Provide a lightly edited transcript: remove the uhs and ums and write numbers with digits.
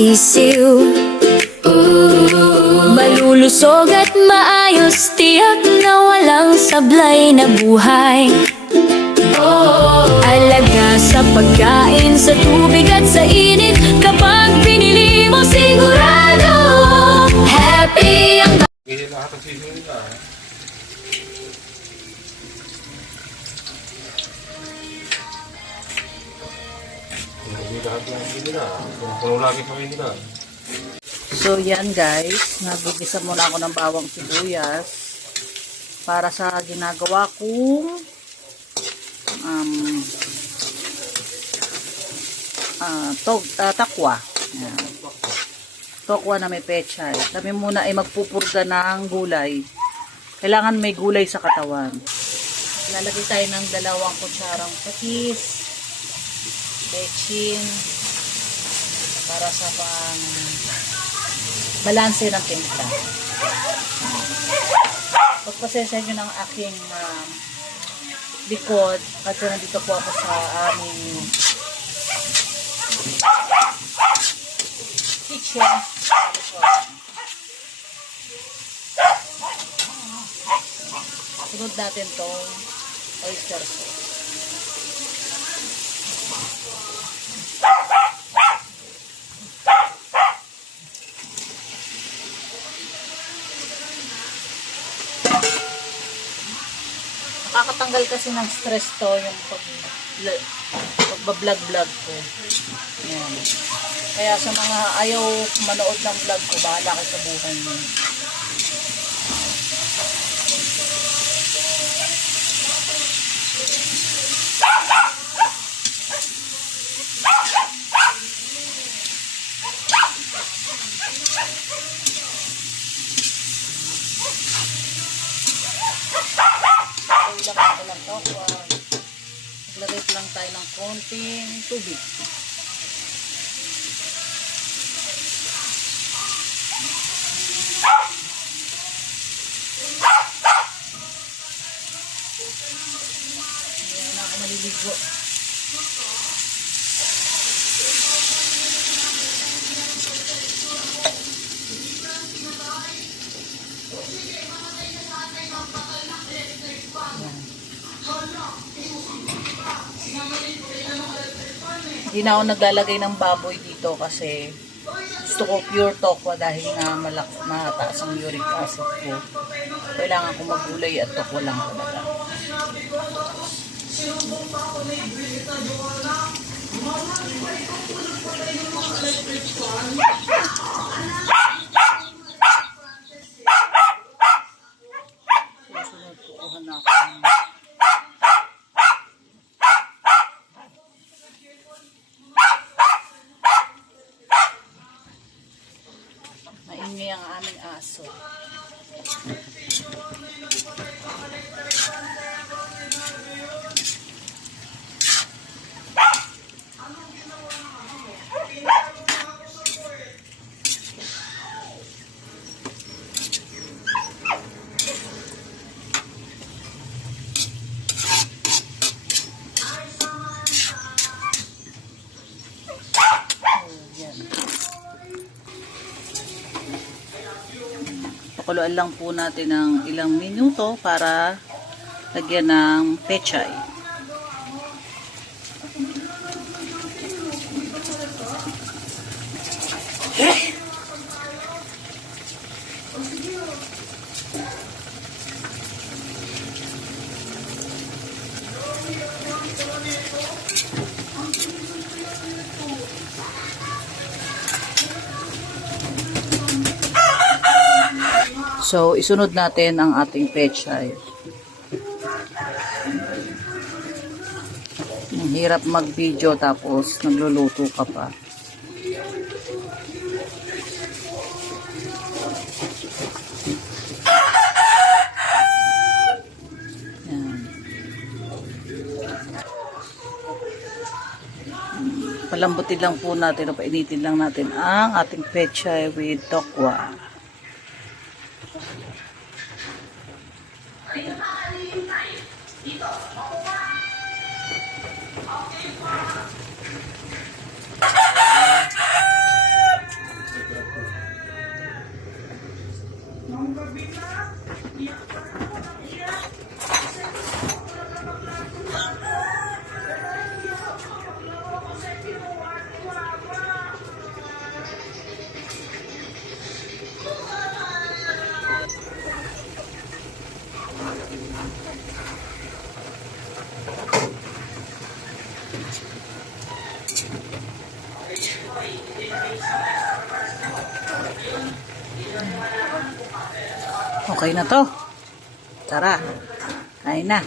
sisiw. Malulusog at maayos, tiyak na walang sablay na buhay. Alaga sa pagkain, sa tubig at sa init, kapag pinili mo sigurado happy ang Hindi lahat ang sisiw nila. Hindi lahat ang sisiw nila. Puno lagi pa rin nila. So yan guys, nagigisa muna ako ng bawang sibuyas para sa ginagawa kong takwa. Yan. Tokwa na may pechay. Kami muna ay magpupurga ng gulay. Kailangan may gulay sa katawan. Lalagay tayo ng 2 kutsarang patis, bechin, para sa pang balanse ng timpla. Pagpasensya nyo ng aking likod kasi nandito po ako sa aming kitchen. Sunod natin tong oyster sauce. Nakakatanggal kasi ng stress to yung pagbablog-vlog ko. Yan. Kaya sa mga ayaw manood ng vlog ko, bahala kayo sa buhay mo. Maglagay lang tayo ng konting tubig. Ayan na ako maliligo. Hindi na ako naglalagay ng baboy dito kasi gusto ko pure tokwa dahil nga mataas ang uric acid ko. Kailangan ko magulay at tokwa lang talaga. Susunod kukuha na ako ng maingay ang aming aso. Pakuluan lang po natin ng ilang minuto para lagyan ng pechay. So, isunod natin ang ating pechay. Ang hirap mag-video tapos nagluluto ka pa. Yan. Palambutin lang po natin o painitin lang natin ang ating pechay with tokwa. Okay na to. Tara, kain na.